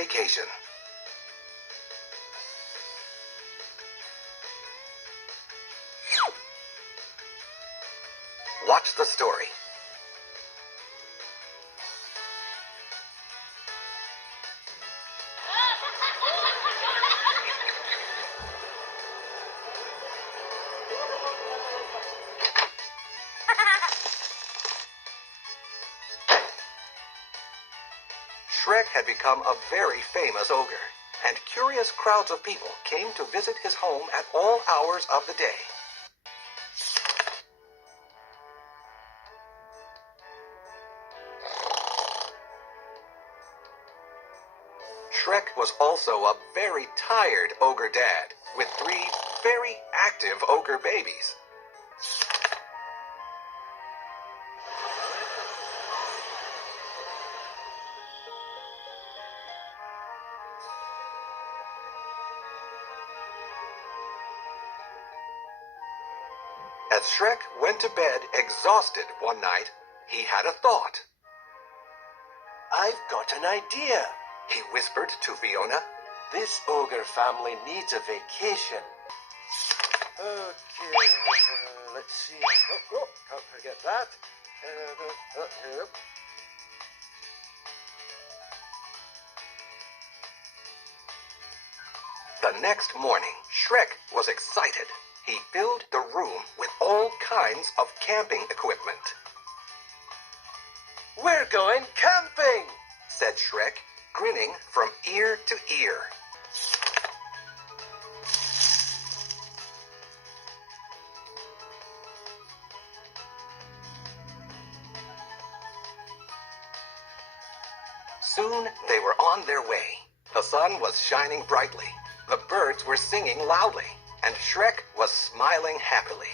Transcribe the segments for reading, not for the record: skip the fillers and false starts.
vacation. Watch the story. Shrek had become a very famous ogre, and curious crowds of people came to visit his home at all hours of the day. Shrek was also a very tired ogre dad, with 3 very active ogre babies. As Shrek went to bed exhausted one night, he had a thought. I've got an idea, He whispered to Fiona. This ogre family needs a vacation. Okay, let's see. Oh, can't forget that. The next morning, Shrek was excited. He filled the room with all kinds of camping equipment. We're going camping, said Shrek, grinning from ear to ear. Soon they were on their way. The sun was shining brightly. The birds were singing loudly, and Shrek was smiling happily.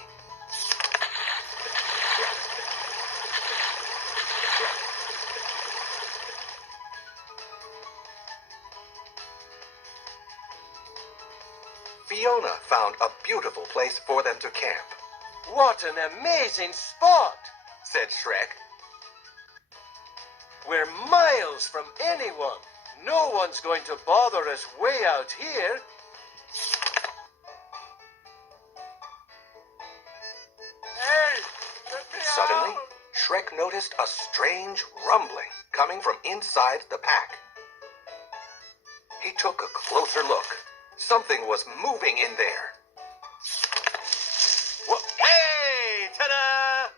Fiona found a beautiful place for them to camp. What an amazing spot, said Shrek. We're miles from anyone. No one's going to bother us way out here. Hey, let me Suddenly, out. Shrek noticed a strange rumbling coming from inside the pack. He took a closer look. Something was moving in there. Whoa. Hey, ta-da!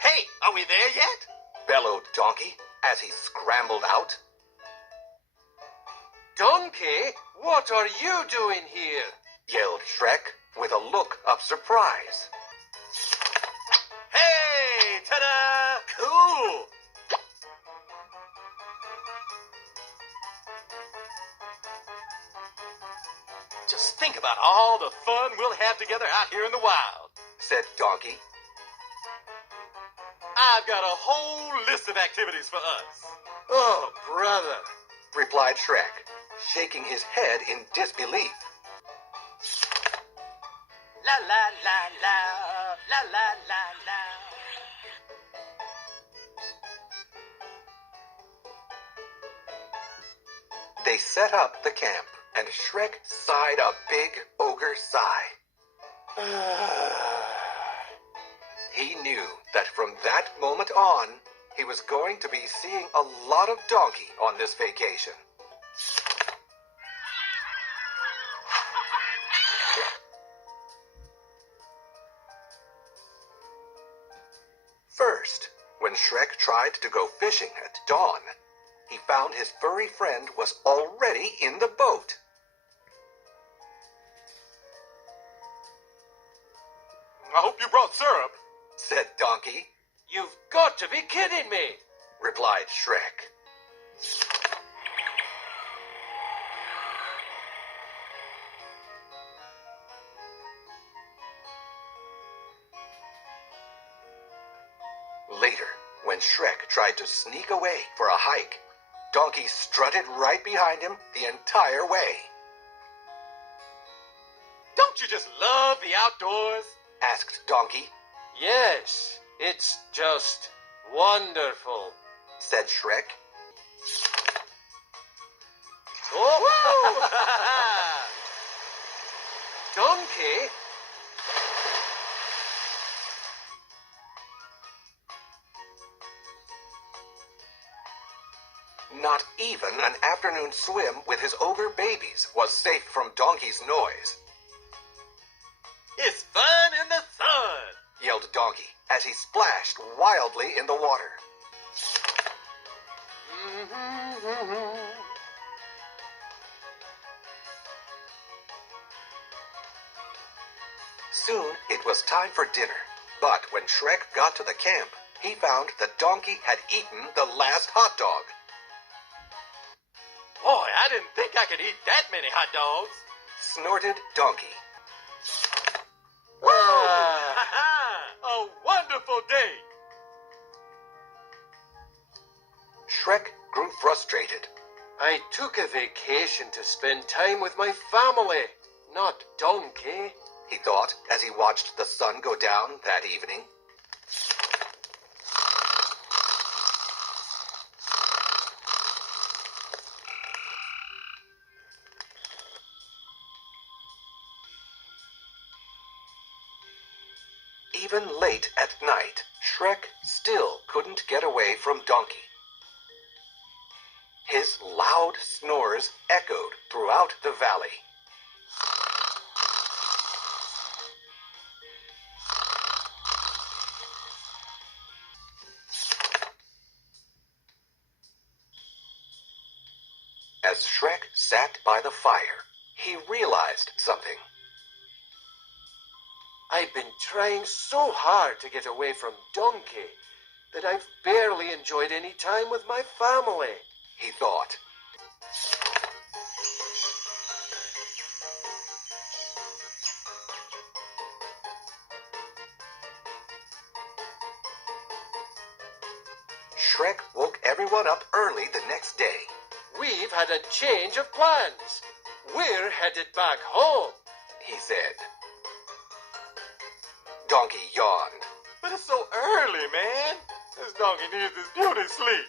Hey, are we there yet? Bellowed Donkey as he scrambled out. Donkey, what are you doing here? Yelled Shrek with a look of surprise. Hey, ta-da! Cool! Just think about all the fun we'll have together out here in the wild, said Donkey. I've got a whole list of activities for us. Oh, brother, replied Shrek, shaking his head in disbelief. La la la la, la la la la. They set up the camp, and Shrek sighed a big ogre sigh. He knew that from that moment on, he was going to be seeing a lot of Donkey on this vacation. First, when Shrek tried to go fishing at dawn, he found his furry friend was already in the boat. I hope you brought syrup, said Donkey. You've got to be kidding me, replied Shrek. Later, when Shrek tried to sneak away for a hike, Donkey strutted right behind him the entire way. Don't you just love the outdoors? Asked Donkey. Yes, it's just, Wonderful, said Shrek. Oh! Donkey? Not even an afternoon swim with his ogre babies was safe from Donkey's noise, It's fun in the sun. yelled Donkey as he splashed wildly in the water. Soon it was time for dinner, but when Shrek got to the camp, he found that Donkey had eaten the last hot dog. Boy, I didn't think I could eat that many hot dogs. Snorted Donkey. A wonderful day. Shrek grew frustrated. I took a vacation to spend time with my family, not Donkey. He thought as he watched the sun go down that evening. Even late at night, Shrek still couldn't get away from Donkey. His loud snores echoed throughout the valley. As Shrek sat by the fire, he realized something. I've been trying so hard to get away from Donkey that I've barely enjoyed any time with my family, he thought. Shrek woke everyone up early the next day. We've had a change of plans. We're headed back home, He said. Donkey yawned. But it's so early, man. This donkey needs his beauty sleep.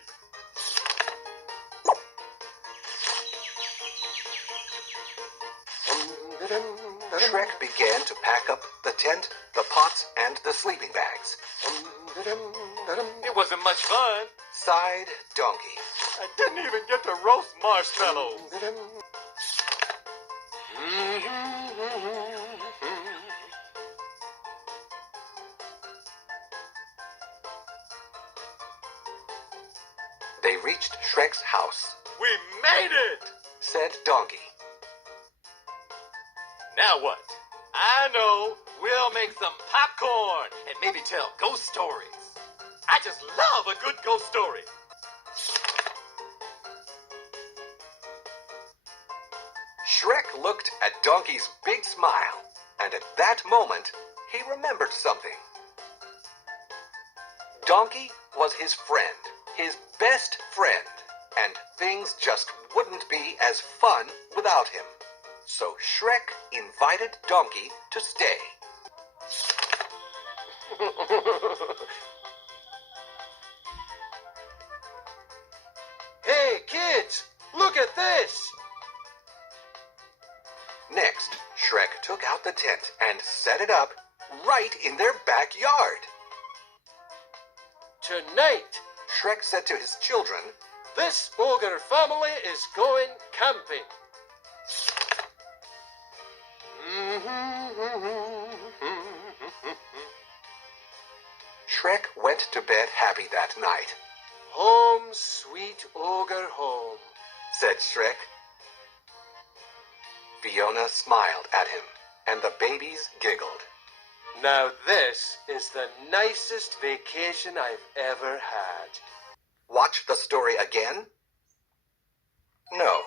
Shrek began to pack up the tent, the pots, and the sleeping bags. It wasn't much fun. Sighed Donkey. I didn't even get to roast marshmallows. They reached Shrek's house, We made it! said Donkey. Now what? I know. We'll make some popcorn and maybe tell ghost stories. I just love a good ghost story. Shrek looked at Donkey's big smile, and at that moment, he remembered something. Donkey was his friend, his best friend, and things just wouldn't be as fun without him. So Shrek invited Donkey to stay. Hey, kids, look at this. Next, Shrek took out the tent and set it up right in their backyard. Tonight, Shrek said to his children, this ogre family is going camping. Shrek went to bed happy that night. Home, sweet ogre, home. Said Shrek. Fiona smiled at him, and the babies giggled. Now this is the nicest vacation I've ever had. Watch the story again? No,